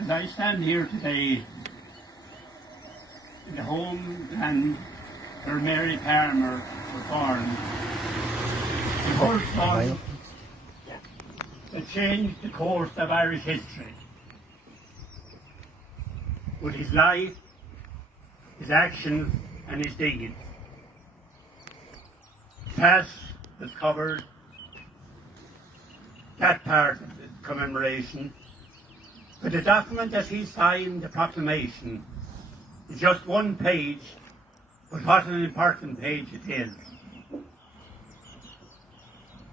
As I stand here today in the homeland where Mary Palmer was born, the first one that changed the course of Irish history with his life, his actions and his deeds. Past has covered that part of the commemoration, but the document that he signed, the proclamation, is just one page, but what an important page it is.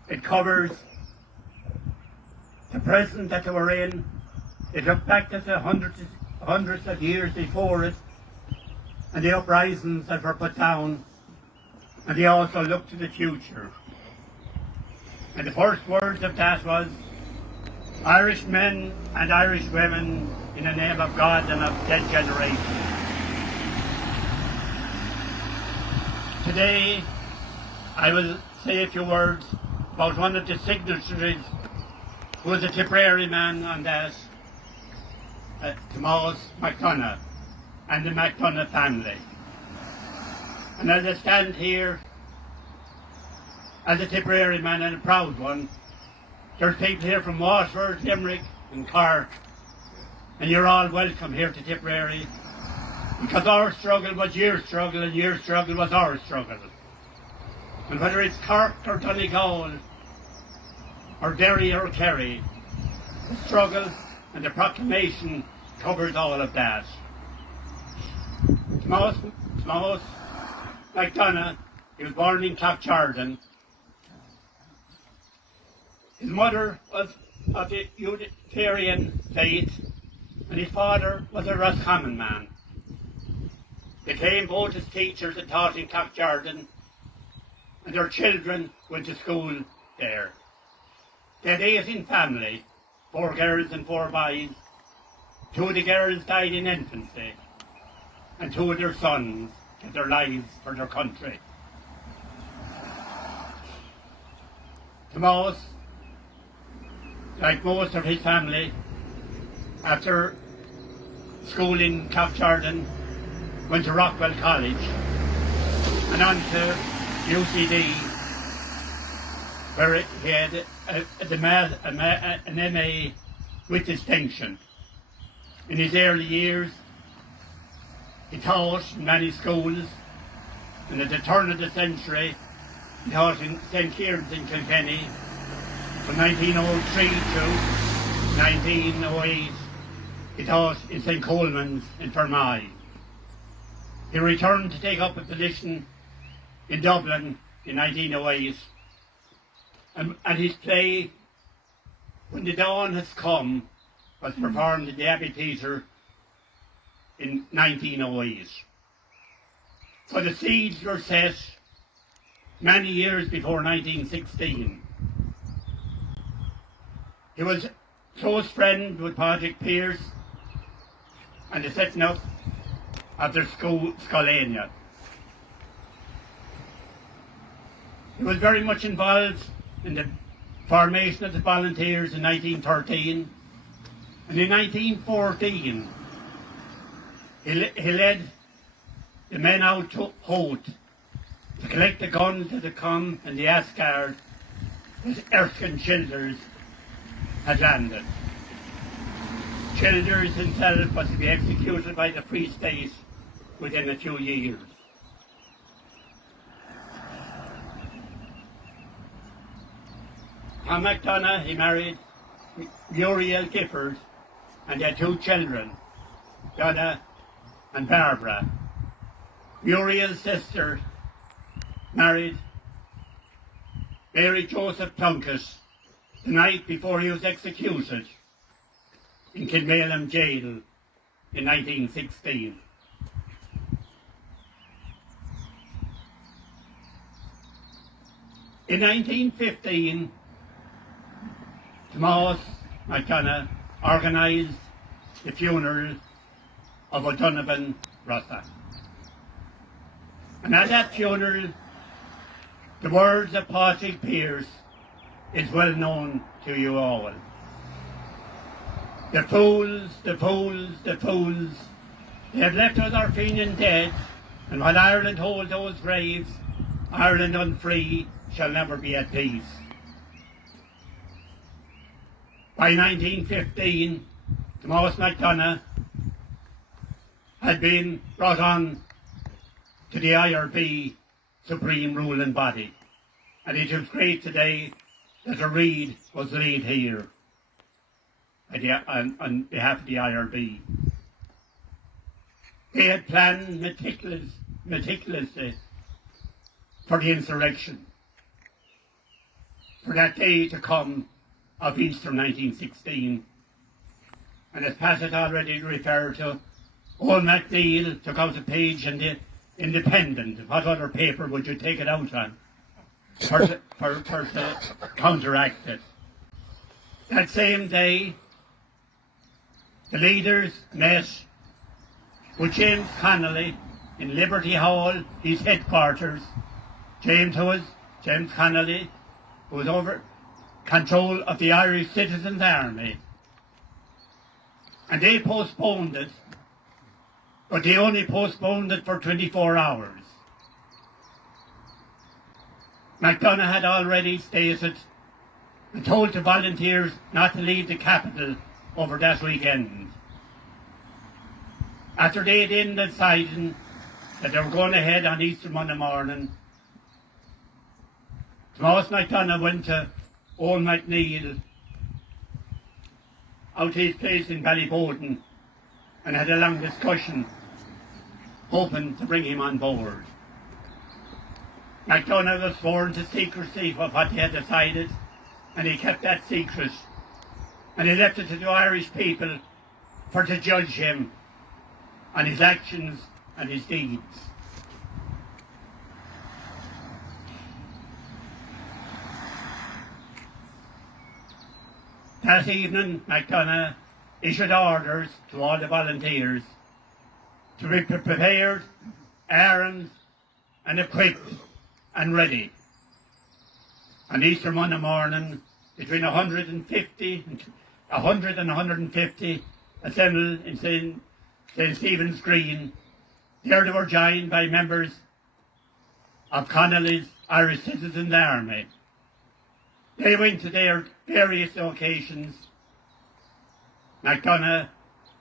It covers the present that they were in. It looked back at the hundreds of years before it, and the uprisings that were put down, and they also looked to the future. And the first words of that was, Irish men and Irish women in the name of God and of dead generations. Today, I will say a few words about one of the signatories who was a Tipperary man on that, Thomas McDonnell and the McDonnell family. And as I stand here as a Tipperary man and a proud one, there's people here from Waterford, Limerick and Cork, and you're all welcome here to Tipperary, because our struggle was your struggle and your struggle was our struggle. And whether it's Cork or Donegal or Derry or Kerry, the struggle and the proclamation covers all of that. Thomas McDonnell, he was born in Clogheen. His mother was of the Unitarian faith, and his father was a Roscommon man. They came both as teachers and taught in Clogheen, and their children went to school there. They had 18 family, 4 girls and 4 boys. 2 of the girls died in infancy, and 2 of their sons gave their lives for their country. Thomas, like most of his family, after school in Clogheen, went to Rockwell College and on to UCD, where he had an MA with distinction. In his early years, he taught in many schools, and at the turn of the century, he taught in St. Kieran's in Kilkenny. From 1903 to 1908, he taught in St. Coleman's in Fermoy. He returned to take up a position in Dublin in 1908, and his play, When the Dawn Has Come, was performed in the Abbey Theatre in 1908. So the seeds were set many years before 1916. He was a close friend with Patrick Pearse and the setting up of their school, Clogheen. He was very much involved in the formation of the volunteers in 1913, and in 1914 he led the men out to Hoth to collect the guns that had come and the Asgard that Erskine Childers had landed. Childers himself was to be executed by the Free State within a few years. Tom McDonnell, he married Muriel Gifford, and they had 2 children, Donna and Barbara. Muriel's sister married Mary Joseph Plunkett the night before he was executed in Kilmalem jail in 1916. In 1915, Thomas McDonnell organised the funeral of O'Donovan Rossa. And at that funeral, the words of Patrick Pearse is well known to you all. The fools, the fools, the fools. They have left us our Fenian dead, and while Ireland holds those graves, Ireland unfree shall never be at peace. By 1915, Thomas McDonnell had been brought on to the IRB supreme ruling body, and it is great today that a reed was laid here on behalf of the IRB. They had planned meticulously for the insurrection, for that day to come of Easter 1916. And as Pat had already referred to, old MacNeil took out a page in the Independent. What other paper would you take it out on? To counteract it. That same day, the leaders met with James Connolly in Liberty Hall, his headquarters. James Connolly, who was over control of the Irish Citizens' Army. And they postponed it, but they only postponed it for 24 hours. McDonnell had already stated and told the volunteers not to leave the capital over that weekend. After they had decided that they were going ahead on Easter Monday morning, Thomas McDonnell went to old MacNeil out to his place in Ballyboden and had a long discussion, hoping to bring him on board. McDonnell was sworn to secrecy of what he had decided, and he kept that secret, and he left it to the Irish people for to judge him on his actions and his deeds. That evening, McDonnell issued orders to all the volunteers to be prepared, armed and equipped and ready. On Easter Monday morning, between 100 and 150 assembled in St. Stephen's Green. There they were joined by members of Connolly's Irish Citizens' Army. They went to their various locations, McDonnell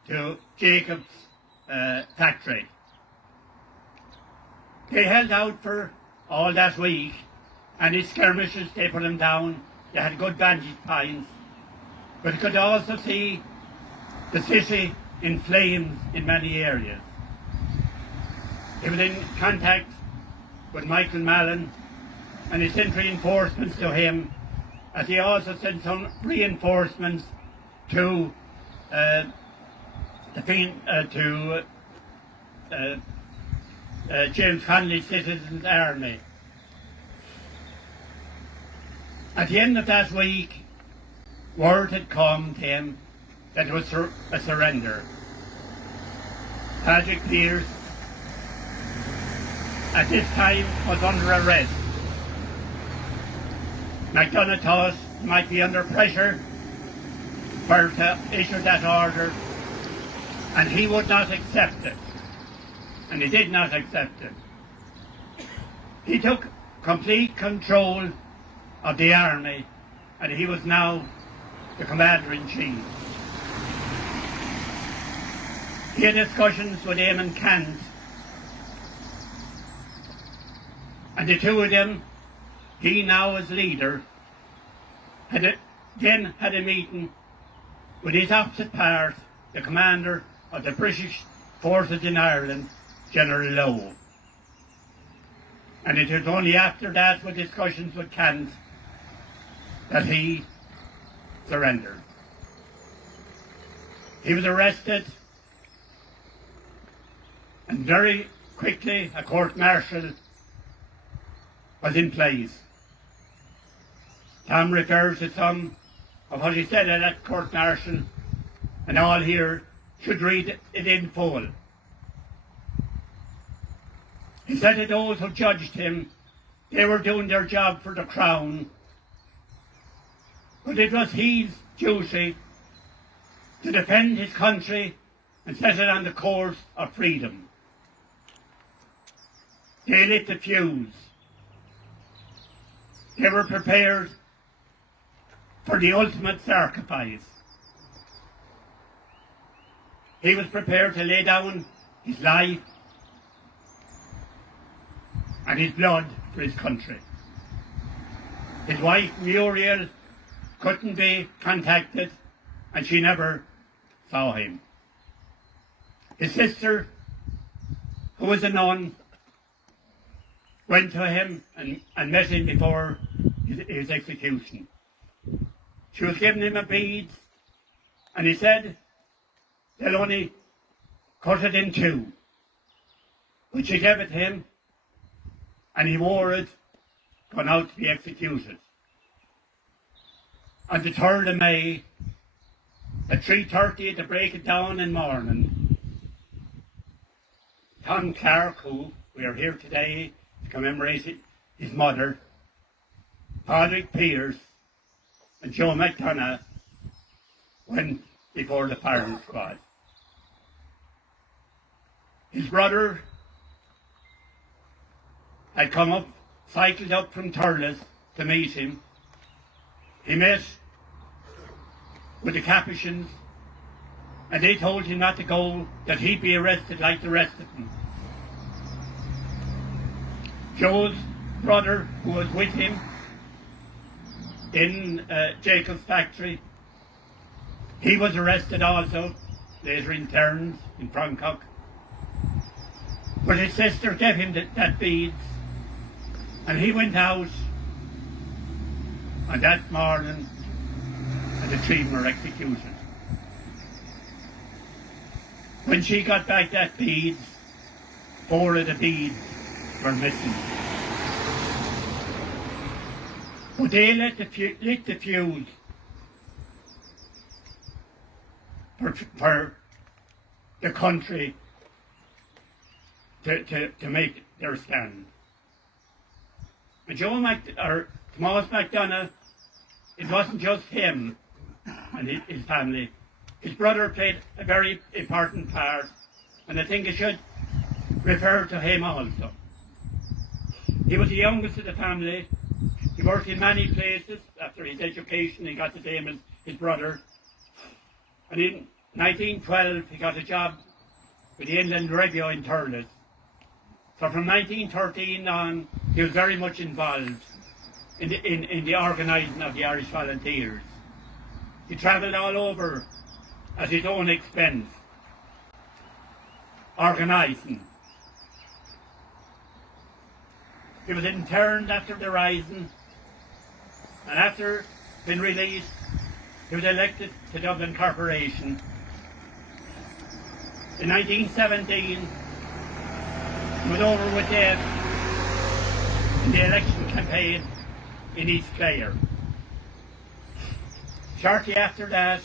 to Jacob's factory. They held out for all that week, and in skirmishes they put them down. They had good vantage points, but you could also see the city in flames in many areas. He was in contact with Michael Mallon, and he sent reinforcements to him, as he also sent some reinforcements to James Connolly's Citizens' Army. At the end of that week, word had come to him that it was a surrender. Patrick Pearse, at this time, was under arrest. McDonnell thought he might be under pressure to issue that order, and he would not accept it. And he did not accept it. He took complete control of the army, and he was now the commander-in-chief. He had discussions with Eamon Cant, and the two of them, he now as leader, had a meeting with his opposite part, the commander of the British forces in Ireland, General Lowe. And it was only after that, with discussions with Cant, that he surrendered. He was arrested, and very quickly a court-martial was in place. Tom refers to some of what he said at that court-martial, and all here should read it in full. He said to those who judged him, they were doing their job for the crown, but it was his duty to defend his country and set it on the course of freedom. They lit the fuse. They were prepared for the ultimate sacrifice. He was prepared to lay down his life and his blood for his country. His wife, Muriel, couldn't be contacted, and she never saw him. His sister, who was a nun, went to him and met him before his execution. She was giving him a bead, and he said, "They'll only cut it in two." But she gave it to him, and he wore it, going out to be executed. On the 3rd of May, at 3:30 at the break of dawn in morning, Thomas Clarke, who we are here today to commemorate his mother, Padraig Pearse and Joe McDonnell went before the firing squad. His brother had come up, cycled up from Thurles to meet him. He met with the Capuchins, and they told him not to go, that he'd be arrested like the rest of them. Joe's brother, who was with him in Jacob's factory, he was arrested also, later interned in Cloncock. But his sister gave him that beads, and he went out on that morning, and the three were executed. When she got back that beads, 4 of the beads were missing. But they lit the fuse for the country to make their stand. And Thomas McDonnell, it wasn't just him and his family. His brother played a very important part, and I think I should refer to him also. He was the youngest of the family. He worked in many places. After his education, he got the same as his brother. And in 1912, he got a job with the Inland Review in Thurles. So from 1913 on, he was very much involved in the organising of the Irish Volunteers. He travelled all over at his own expense, organising. He was interned after the Rising, and after being released, he was elected to Dublin Corporation. In 1917, he was over with them in the election campaign in East Clare. Shortly after that,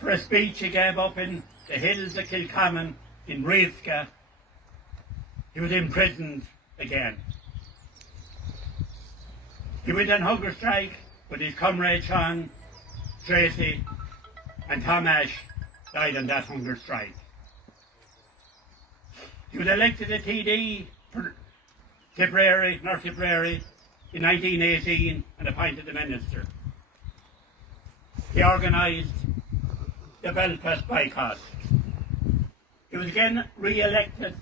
for a speech he gave up in the hills of Kilcommon in Riesca, he was imprisoned again. He went on hunger strike with his comrade Sean Tracy, and Tom Ash died on that hunger strike. He was elected a TD for Tipperary, North Tipperary, in 1918 and appointed a minister. He organised the Belfast boycott. He was again re-elected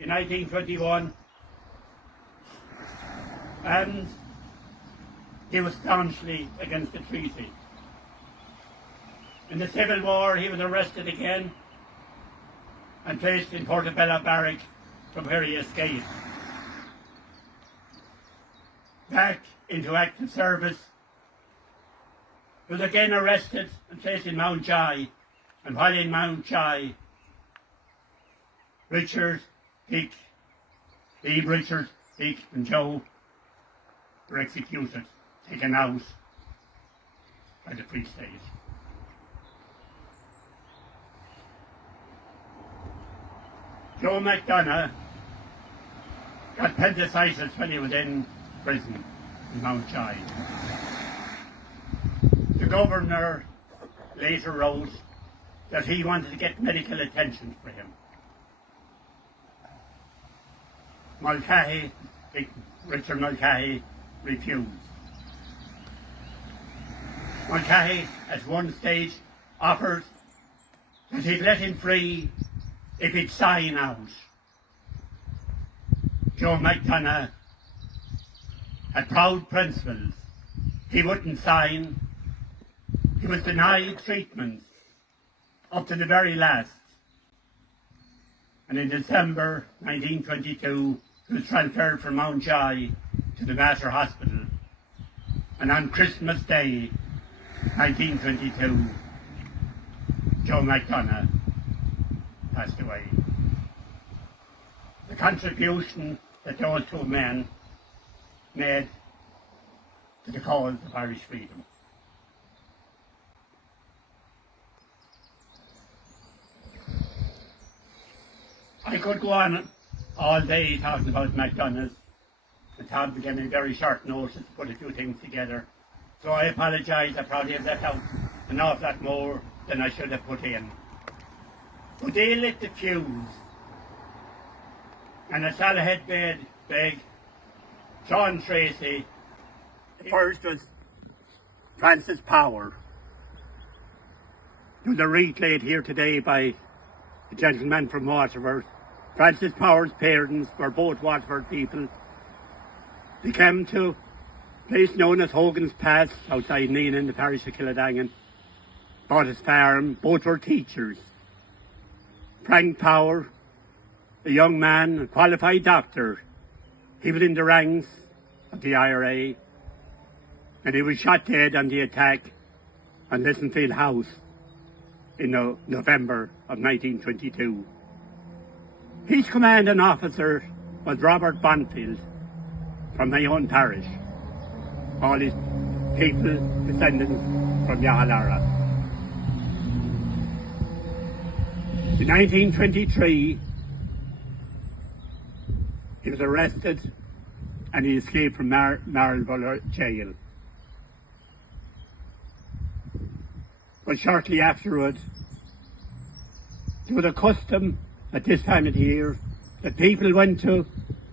in 1921, and he was staunchly against the treaty. In the Civil War, he was arrested again and placed in Portobello Barrack, from where he escaped. Back into active service, he was again arrested and placed in Mountjoy, and while in Mountjoy, Richard, Dick, and Joe were executed, taken out by the Free State. Joe McDonnell got appendicitis when he was in prison in Mountjoy. The governor later wrote that he wanted to get medical attention for him. Richard Mulcahy refused. Mulcahy at one stage offered that he'd let him free if he'd sign out. Joe McDonnell had proud principles. He wouldn't sign. He was denied treatment up to the very last. And in December 1922, he was transferred from Mountjoy to the Mater Hospital. And on Christmas Day, 1922, Joe McDonnell passed away. The contribution that those two men made to the cause of Irish freedom. I could go on all day talking about McDonnell. The Tom gave me very short notice to put a few things together. So I apologise, I probably have left out an awful lot more than I should have put in. But they lit the fuse. And I saw the head beg Sean Tracy. The first was Francis Power. There was a wreath laid here today by a gentleman from Waterford. Francis Power's parents were both Waterford people. They came to a place known as Hogan's Pass outside Neen in the parish of Killadangan. Bought his farm. Both were teachers. Frank Power, a young man, a qualified doctor. He was in the ranks of the IRA, and he was shot dead on the attack on Lissenfield House in November of 1922. His commanding officer was Robert Bonfield from my own parish. All his people, descendants from Yahalara. In 1923, he was arrested and he escaped from Marlborough jail. But shortly afterwards, there was a custom at this time of the year that people went to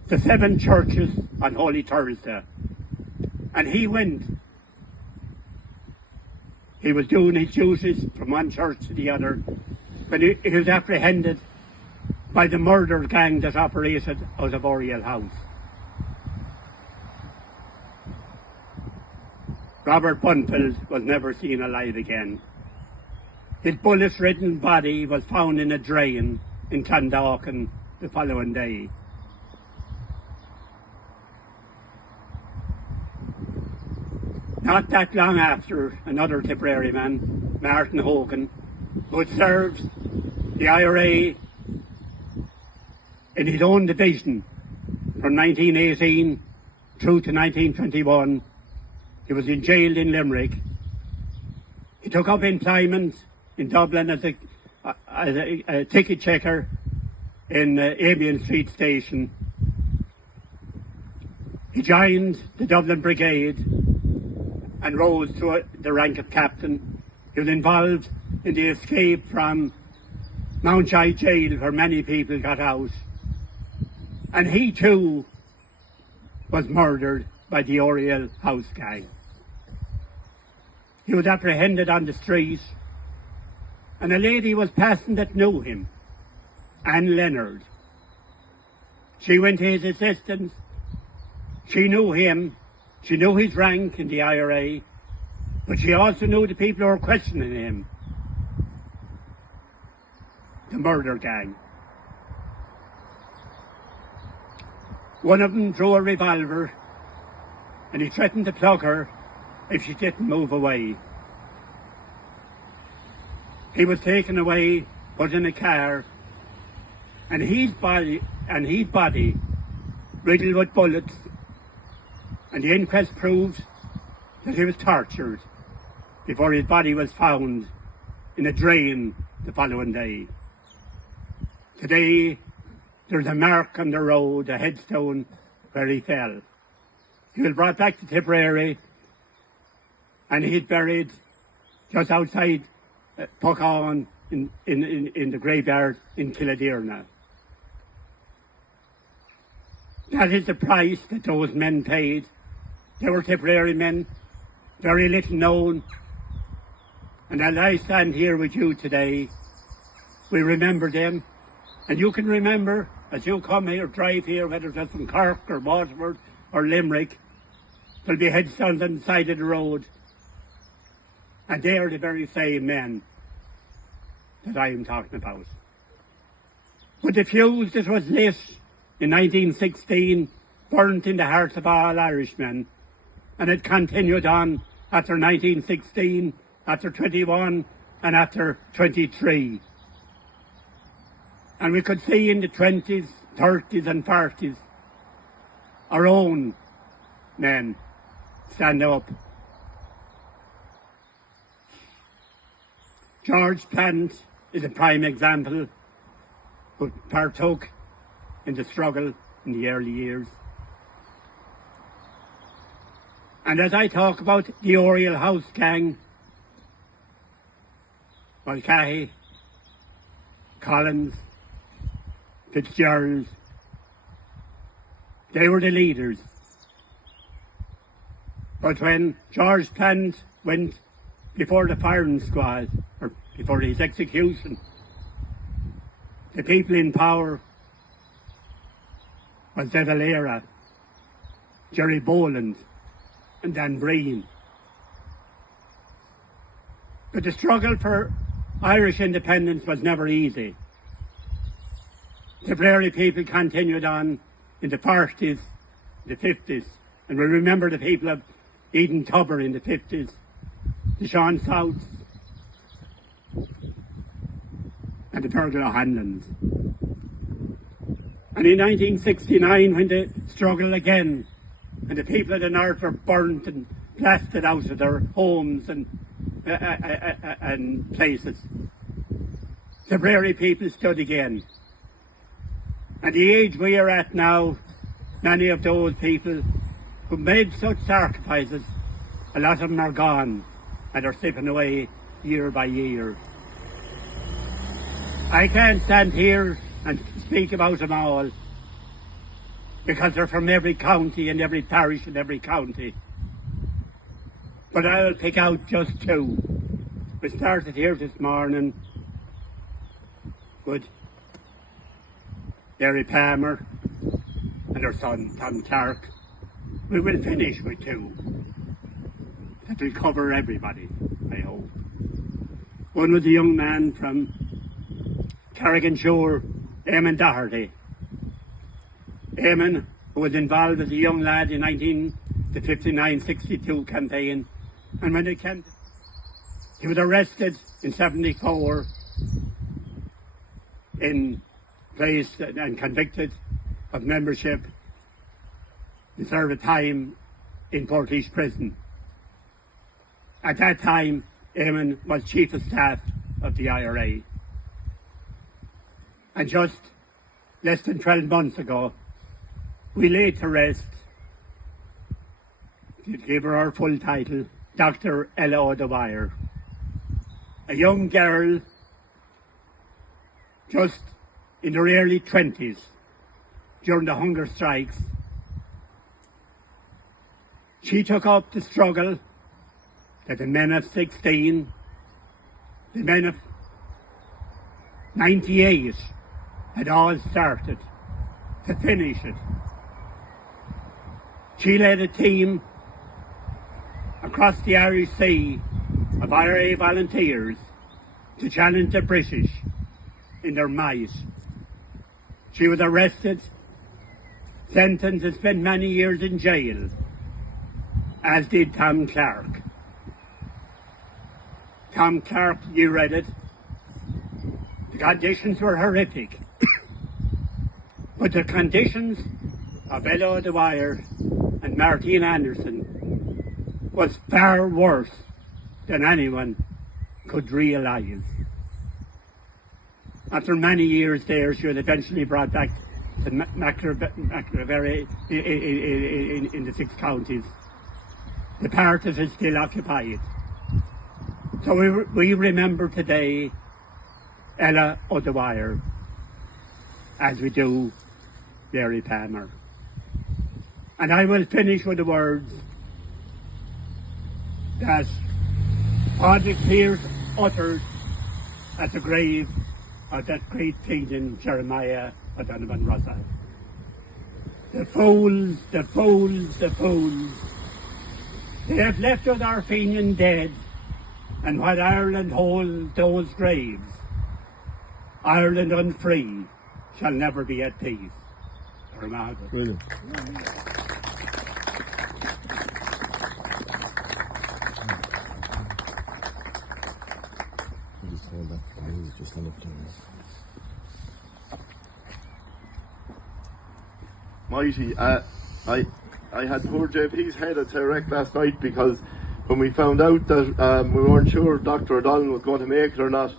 the 7 churches on Holy Thursday. And he went. He was doing his duties from one church to the other, but he was apprehended by the murder gang that operated out of Oriel House. Robert Bunfield was never seen alive again. His bullet-ridden body was found in a drain in Clondalkin the following day. Not that long after, another Tipperary man, Martin Hogan, who had served the IRA in his own division from 1918 through to 1921, he was jailed in Limerick. He took up employment in Dublin as a ticket checker in Amiens Street Station. He joined the Dublin Brigade and rose to the rank of captain. He was involved in the escape from Mountjoy jail, where many people got out. And he too was murdered by the Oriel House gang. He was apprehended on the street, and a lady was passing that knew him, Anne Leonard. She went to his assistance. She knew him. She knew his rank in the IRA, but she also knew the people who were questioning him. The murder gang. One of them drew a revolver and he threatened to plug her if she didn't move away. He was taken away, put in a car, and his body riddled with bullets, and the inquest proved that he was tortured before his body was found in a drain the following day. Today, there's a mark on the road, a headstone, where he fell. He was brought back to Tipperary, and he's buried just outside Clogheen in the graveyard in Killadeerna. That is the price that those men paid. They were Tipperary men, very little known. And as I stand here with you today, we remember them. And you can remember, as you come here, drive here, whether it's from Cork or Waterford or Limerick, there'll be headstones on the side of the road. And they are the very same men that I am talking about. But the fuse that was lit in 1916 burnt in the hearts of all Irishmen, and it continued on after 1916, after 21, and after 23. And we could see in the 20s, 30s and 40s our own men stand up. George Plant is a prime example who partook in the struggle in the early years. And as I talk about the Oriel House gang, Mulcahy, Collins, Fitzgerald, they were the leaders. But when George Plant went before the firing squad, or before his execution, the people in power was De Valera, Jerry Boland and Dan Breen. But the struggle for Irish independence was never easy. The Tipperary people continued on in the 40s, the 50s, and we remember the people of Eden Tubber in the 50s, the Sean Souths, and the Fergal O'Hanlons. And in 1969, when the struggle again, and the people of the north were burnt and blasted out of their homes and places, the Tipperary people stood again. And the age we are at now, many of those people who made such sacrifices, a lot of them are gone and are slipping away year by year. I can't stand here and speak about them all, because they're from every county and every parish in every county. But I'll pick out just two. We started here this morning with Mary Palmer and her son Tom Clarke. We will finish with two that will cover everybody, I hope. One was a young man from Carrigan-Shore, Eamon Doherty. Eamon, who was involved as a young lad in the 59-62 campaign, and when it came, he was arrested in 74 and placed and convicted of membership to serve a time in Portage Prison. At that time, Eamon was Chief of Staff of the IRA. And just less than 12 months ago, we laid to rest, to give her our full title, Dr. Ella O'Dwyer, a young girl just in her early 20s during the hunger strikes. She took up the struggle that the men of 16, the men of 98 had all started to finish it. She led a team across the Irish Sea of IRA volunteers to challenge the British in their might. She was arrested, sentenced to spend many years in jail, as did Tom Clarke. Tom Clarke, you read it. The conditions were horrific. But the conditions of Ella O'Dwyer and Martine Anderson was far worse than anyone could realise. After many years there, she was eventually brought back to Maclevery in the 6 counties. The part of it is still occupied. So we remember today Ella O'Dwyer, as we do Mary Palmer. And I will finish with the words that Padraig Pearse uttered at the grave of that great Fenian Jeremiah O'Donovan Russell. The fools, the fools, the fools, they have left us our Fenian dead, and while Ireland holds those graves, Ireland unfree shall never be at peace. Brilliant. Mighty, I had poor JP's head at wreck last night, because when we found out that we weren't sure Dr. O'Donnell was going to make it or not,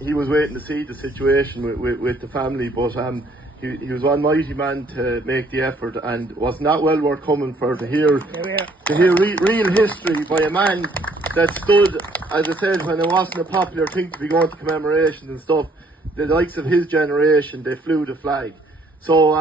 he was waiting to see the situation with the family, but he was one mighty man to make the effort, and was not well worth coming for to hear real history by a man that stood, as I said, when it wasn't a popular thing to be going to commemorations and stuff. The likes of his generation, they flew the flag. So